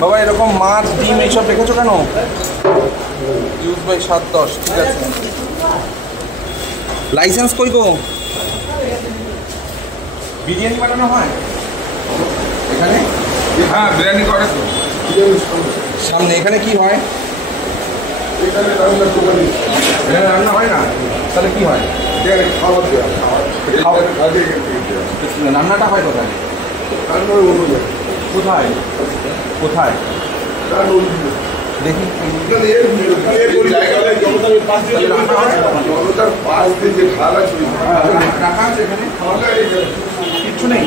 বাবা এরকম মাছ ডিম এইসব রেখেছো কেন? ইউজ বাই 7-10, ঠিক আছে। লাইসেন্স কই গো? বিরিয়ানি বানানো হয় এখানে? হ্যাঁ বিরিয়ানি করে তো সামনে। এখানে কি হয়? এখানে রান্না হয় না? তাহলে কি হয়? খাবার দেওয়া রান্নাটা হয় কোথায়? কোথায় কোথায় দেখি। জনতার পাশ দিয়ে যে খাল আছে রাখা আছে এখানে? কিচ্ছু নেই।